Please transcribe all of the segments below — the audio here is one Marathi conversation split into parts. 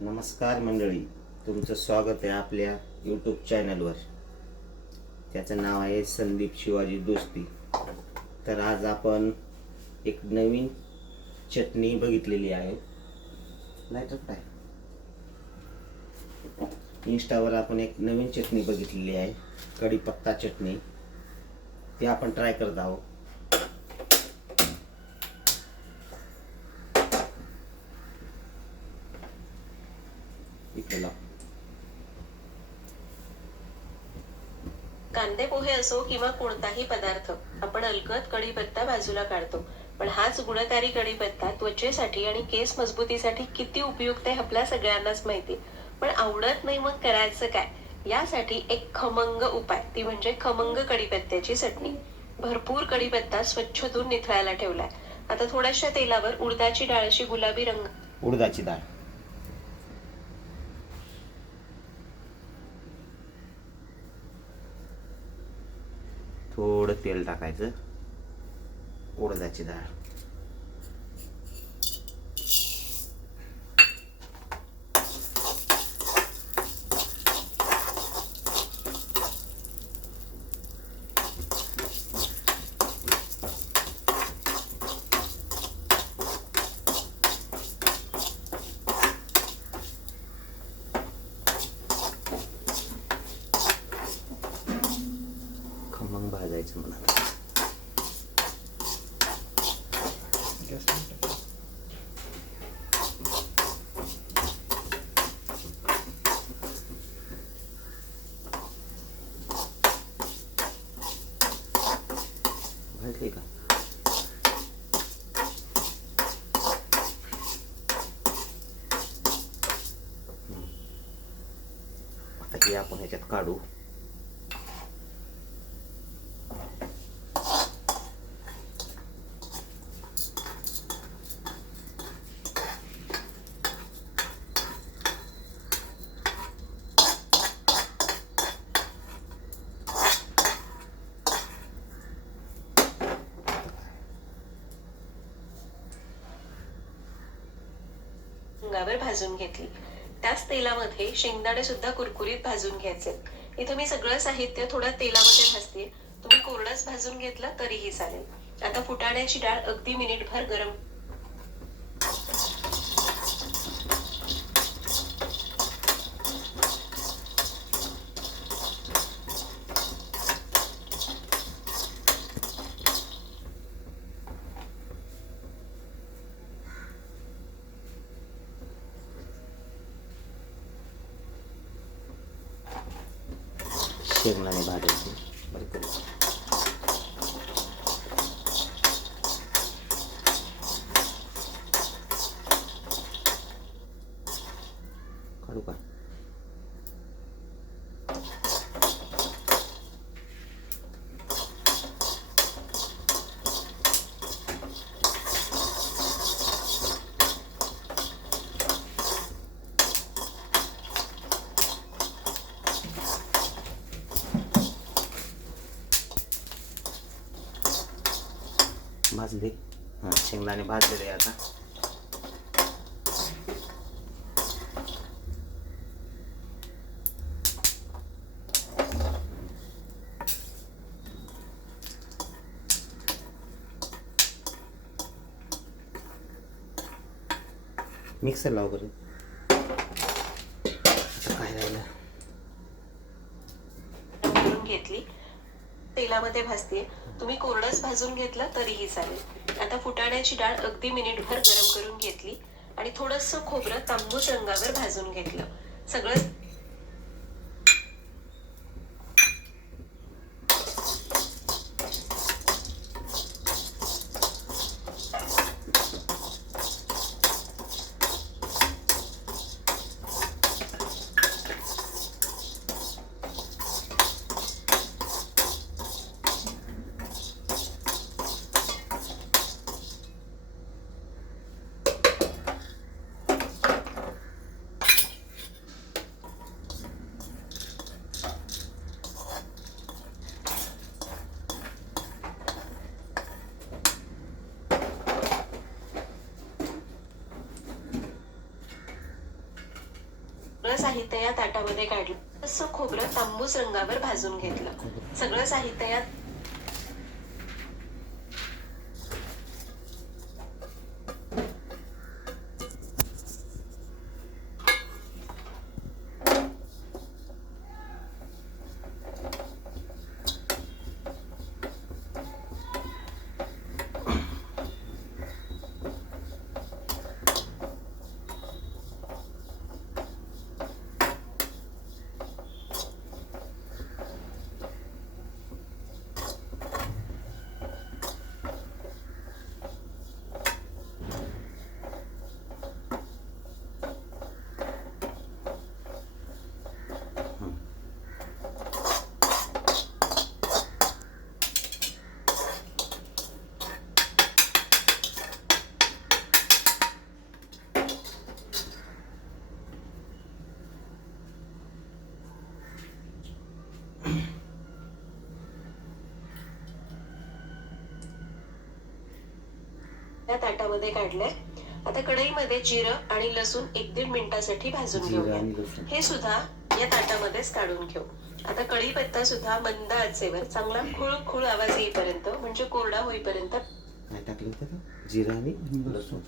नमस्कार मंडळी, तुमचं स्वागत आहे आपल्या यूट्यूब चॅनलवर. त्याचं नाव आहे संदीप शिवाजी दोस्ती. तर आज आपण एक नवीन चटणी बघितलेली आहे. लाईटर काय इंस्टावर आपण एक नवीन चटणी बघितलेली आहे, कढीपत्ता चटणी. ती आपण ट्राय करत आहोत. इकडे कांदे पोहे असो किंवा कोणताही पदार्थ, आपण अलगद कढीपत्ता बाजूला काढतो. पण हाच गुणकारी कढीपत्ता त्वचेसाठी आणि केस मजबूतीसाठी किती उपयुक्त आहे आपल्या सगळ्यांनाच माहिती. पण आवडत नाही, मग करायचं काय? यासाठी एक खमंग उपाय, ती म्हणजे खमंग कढीपत्त्याची चटणी. भरपूर कढीपत्ता स्वच्छ धुवून निथळायला ठेवलाय. आता थोड्याशा तेलावर उडदाची डाळ अशी गुलाबी उडदाची डाळ, थोडं तेल टाकायचं. उडदाची डाळ, खमंग भाजायचं म्हणा. भाजली का? आता हे आपण ह्याच्यात काढू. वर भाजून घेतली. त्याच तेलामध्ये शेंगदाणे सुद्धा कुरकुरीत भाजून घ्यायचे. इथं मी सगळं साहित्य थोडं तेलामध्ये भाजते. तुम्ही कोरडंच भाजून घेतलं तरीही चालेल. आता फुटाण्याची डाळ अगदी मिनिटभर गरम शेंगदाणे भाजायचे. काढू का? भाजले. हां, शेंगदाणे भाजलेले आता. मिक्सर लाव बरं. आता काय राहिलं? घेतली. तेलामध्ये भाजते. तुम्ही कोरडंच भाजून घेतलं तरीही चालेल. आता फुटाण्याची डाळ अगदी मिनिटभर गरम करून घेतली आणि थोडंसं खोबरं तांबूस रंगावर भाजून घेतलं. सगळं सगळं साहित्य या ताटामध्ये काढलं. तसं खोबरं तांबूस रंगावर भाजून घेतलं. सगळं साहित्य या ताटामध्ये काढलंय. आता कढईमध्ये जिरं आणि लसूण 1-1.5 मिनिटासाठी भाजून घेऊया. हे सुद्धा या ताटामध्येच काढून घेऊ. आता कढीपत्ता सुद्धा मंद आचेवर चांगला खुळ आवाज येईपर्यंत म्हणजे कोरडा होईपर्यंत काय टाकलं होतं? जिरा आणि लसूण.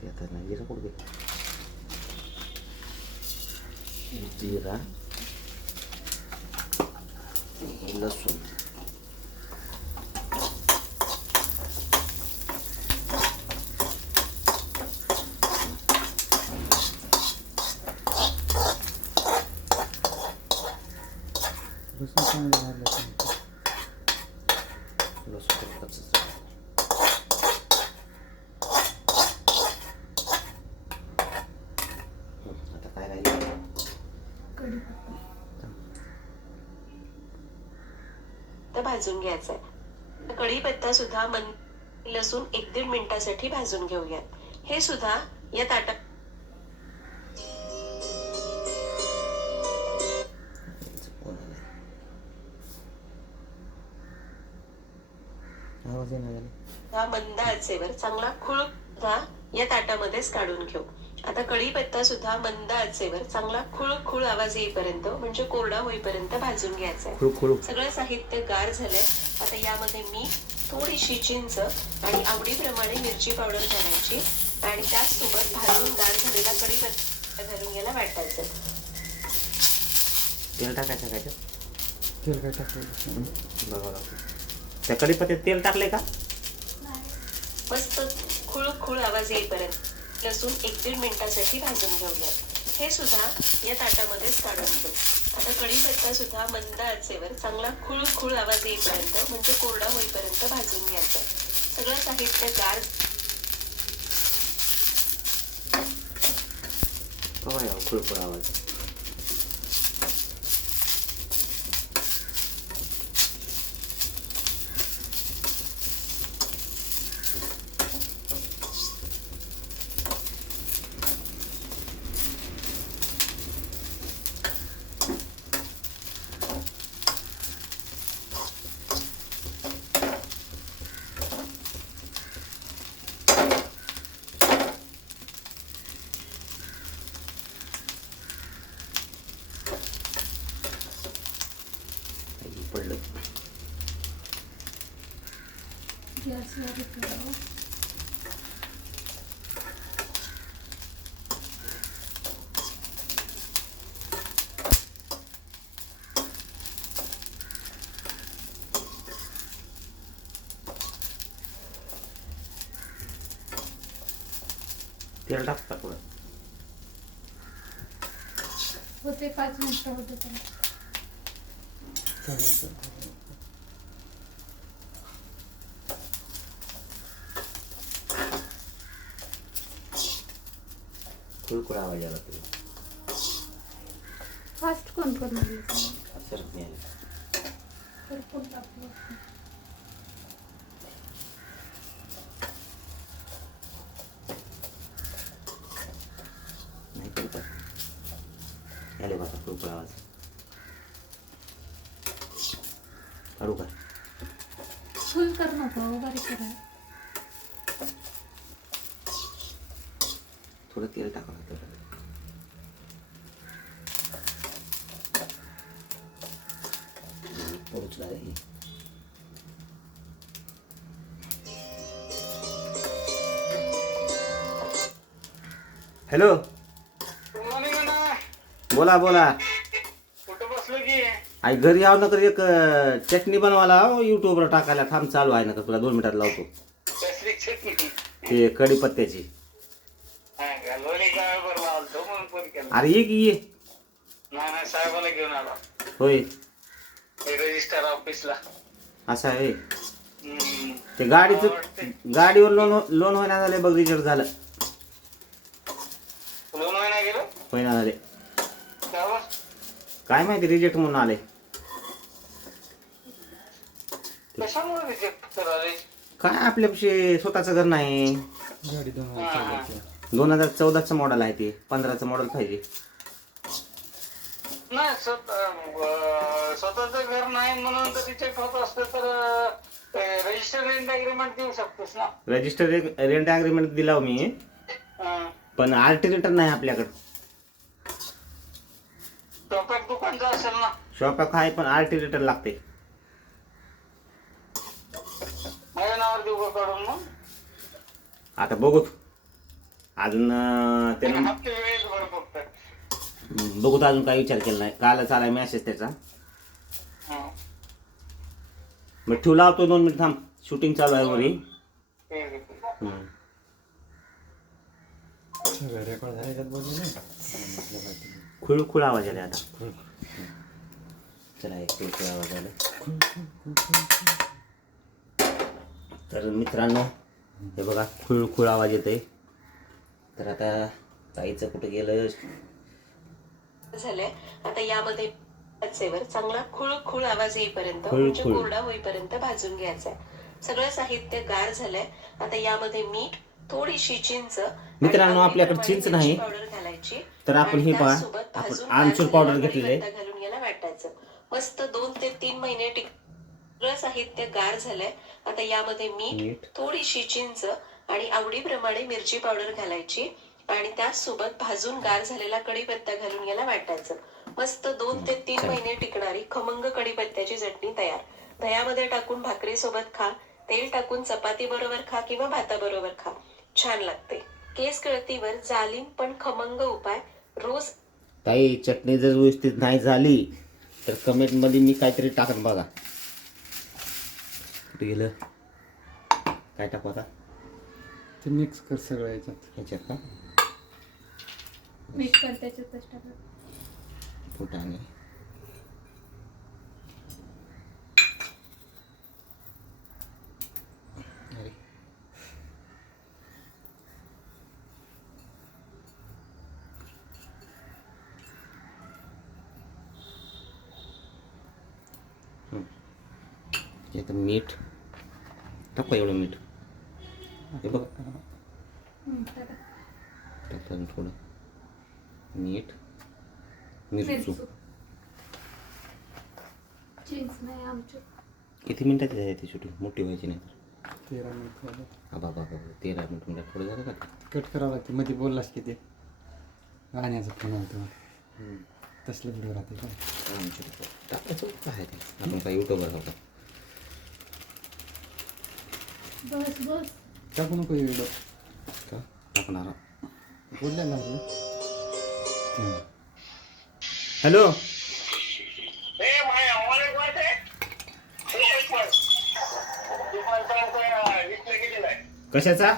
ते आता नाही जिरा कुठे जिरा लसूण आता काय राहिलं? तर भाजून घ्यायचंय. कढीपत्ता सुद्धा लसूण 1-1.5 मिनिटासाठी भाजून घेऊयात. हे सुद्धा या ताटात आवाज येणार मंद आचेवर चांगला या ताटामध्येच काढून घेऊ. आता कढीपत्ता सुद्धा मंद आचेवर चांगला खुळ आवाज येईपर्यंत म्हणजे कोरडा होईपर्यंत भाजून घ्यायचा. सगळं साहित्य गार झालंय. आता यामध्ये मीठ, थोडीशी चिंच आणि आवडीप्रमाणे मिरची पावडर घालायची आणि त्याचसोबत भाजून गार झालेला कढीपत्ता घालून याला वाटायचं. तेल टाकायचं काय? तेल काय टाकायचं बघा. त्या कढीपत्त्यात तेल टाकलंय का? मस्त खुळ आवाज येईपर्यंत लसूण 1-1.5 मिनिटासाठी भाजून घेऊया. हे सुद्धा या ताटामध्येच काढून घेऊ. आता कढीपत्ता सुद्धा मंद आचेवर चांगला खुळ आवाज येईपर्यंत म्हणजे कोरडा होईपर्यंत भाजून घ्यायचं. सगळं साहित्य गार खुळखुळ आवाज. पडलं तेल टाकता थोडं होते 5 मिनिटं होते त्याला. खुळखुळ आवाज आला तरी फास्ट कोण करणार सरत नाही आला. भरपूर टाकलं. नाही करतात आले बघा खुळखुळ आवाज. काढू का? फुल कर नको बारीक करा. थोडं तेल टाकावं लागतं. पोहोचला रे. हॅलो, बोला बोला. कुठं बसलो की आई घरी यावं नका एक चटणी बनवायला युट्यूबवर टाकायला. थांब, चालू आहे ना का तुला 2 मिनिटात लावतो. कसली चटणी ते कढीपत्त्याची. लोणी काय बरं लावतो म्हणून फोन केला. अरे ये की ये. नाही साहेबाला घेऊन आला होय, रजिस्टर ऑफिसला. असं आहे. ते गाडीवर लोन होईना झाले बघ. रिजेक्ट झालं. लोन नाही गेलो होईना झाले. त्यावर काय माहिती, रिजेक्ट म्हणून आले. कशामुळे रिजेक्ट कराले? काय आपल्यापाशी स्वतःचं घर नाही. 2014चं मॉडेल आहे ते. 15चं मॉडेल पाहिजे. नाही स्वतःच घर नाही म्हणून तर रिजेक्ट होत असतं तर रजिस्टर रेंट अग्रीमेंट देऊ शकतोस ना. रजिस्टर रेंट अग्रीमेंट दिला मी, पण आर्टिरेटर नाही आपल्याकडे. टॉपॅक दुकानचं असेल ना. शॉपॅक आहे पण आर्टिरेटर लागते. माझ्या नावावर देऊ का काढून मग? आता बघू अजून त्यानं हप्ते वेळेस भर फक्त. बघू अजून काही विचार केला नाही. कालच आलाय मेसेज त्याचा. मग ठेवू लावतो 2 मिनिट थांब. शूटिंग चालू आहे वरी. खुळ आवाज आला आता. चला एक खुळ आवाज आला. तर मित्रांनो हे बघा खुळ आवाज येतोय. तर आता ताईचं कुठे गेलं झालंय. आता यामध्ये वर चांगला खुळ आवाज येईपर्यंत खुळ म्हणजे खुळ. कोरडा होईपर्यंत भाजून घ्यायचा आहे. सगळं साहित्य गार झालंय. आता यामध्ये मीठ, थोडीशी चिंच. मित्रांनो, आपल्याकडे चिंच नाही पावडर घालायची. तर आपण हे पहा, आपण आमचूर पावडर घेतलेले. घालून याला वाटायचं. मस्त 2 ते 3 महिने सगळं साहित्य गार झालंय. आता यामध्ये मीठ, थोडीशी चिंच आणि आवडीप्रमाणे मिरची पावडर घालायची आणि त्याचसोबत भाजून गार झालेला कढीपत्ता घालून याला वाटायचं. मस्त 2 ते 3 महिने टिकणारी खमंग कढीपत्त्याची चटणी तयार. दह्यामध्ये टाकून भाकरी सोबत खा, तेल टाकून चपाती बरोबर खा किंवा भाताबरोबर खा. छान लागते. केस गळतीवर जालीम पण खमंग उपाय. रोज ताई चटणी जर व्यवस्थित नाही झाली तर कमेंट मध्ये मी काहीतरी टाकन बघा. कुठे गेलं? काय टाकू आता? ते मिक्स कर सगळं याच्यात. ह्याच्यात का? मीठ पण त्याच्यातच टाका. फुटाणे. अरे यात मीठ टाकू. एवढं मीठ हे बघ टाका. टाकलं थोडं मीठ, मिरचू. चीज नाही आमचं. किती मिनिटाची आहे ती शूटिंग? मोठी व्हायची नाही तर. 13 मिनिट झालं. बाबा 13 मिनिट थोडं झालं का? कट करावं लागते. मध्ये बोललास की ते गाण्याचा फोन आला तसलं व्हिडिओ राहते का? टाकायचं काय ते? आपण काय युट्यूबवर होता. बस टाकू नको व्हिडिओ. का टाकणार? बोललेला हॅलो, कशाचा?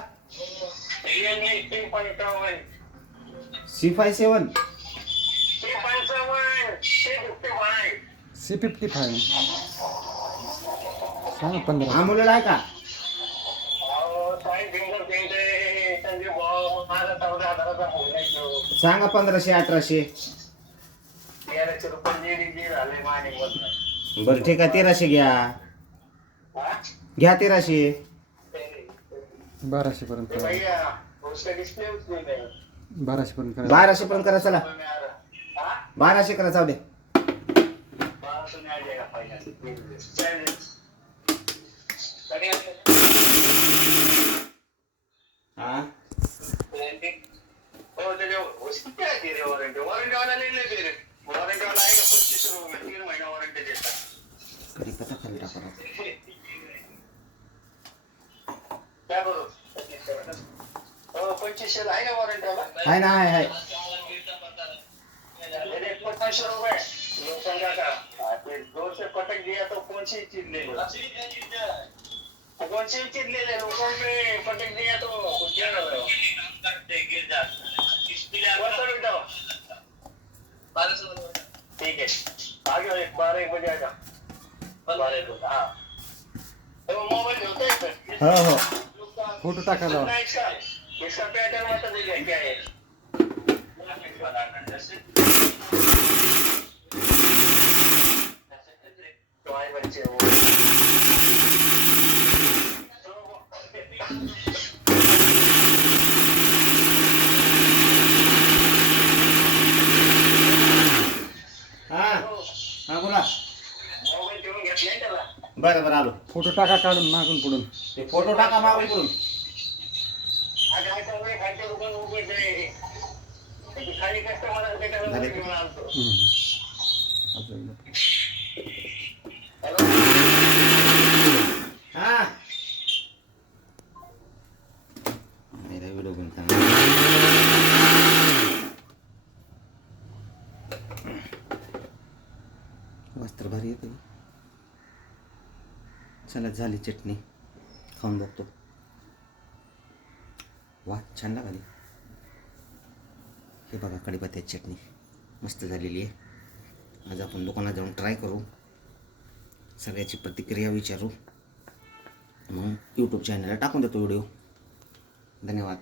C57 C55 सांग 15. हा मुलं आहे का? सांगा 1500 1800. बरं ठीक आहे 1300 घ्या. घ्या 1300. 1200 पर्यंत करा. 1200 पर्यंत करा. 1200 पर्यंत करा. चला 1200 करा. जाऊ दे. हा वाला ले ले फिर वारंटी वाला आएगा 2500 रुपये में 3 महीना वारंटी देता है कढीपत्ता खाली टाका क्या करू 2500 आहे का वारंटी वाला आहे ना आहे 2500 रुपये लोखंडा का फिर 2 से पटक दिया तो कौन सी चीज ले लो कौन सी चीज ले ले लोखंड पे पटक दिया तो क्या कर रहे हो गिर जाता ठीक है आ जाओ 12 बजे आ जाओ 12 बजे हाँ तो मोबाइल होता है फिर हो हो फोटो टाकायला सुनना इसका पैटर्न बता दीजिए क्या है तो आए बच्चे वो हा हा बोला मोबाईल घेऊन घेतलाय त्याला बरं बरं आलो फोटो टाका काढून मागून पुढून ते फोटो टाका मागून करून आज काय चाललंय खायचं दुकान उघडत आहे खाली कस्टमर झाले. घेऊन आणतो अजून हॅलो हा मेरा व्हिडिओ पण चांगला वस्त्र भारी येते चला झाली चटणी खाऊन बघतो वा छान लागली हे बघा कढीपत्त्याची चटणी मस्त झालेली आहे आज आपण दुकानात जाऊन ट्राय करू सगळ्याची प्रतिक्रिया विचारू मग यूट्यूब चॅनलला टाकून देतो व्हिडिओ धन्यवाद